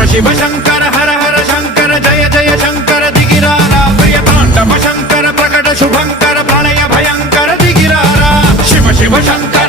शिव शंकर हर हर शंकर जय जय शंकर दिगिरारा प्रिय तांडव शंकर प्रकट शुभंकर प्रलय भयंकर दिगिरारा शिव शिव शंकर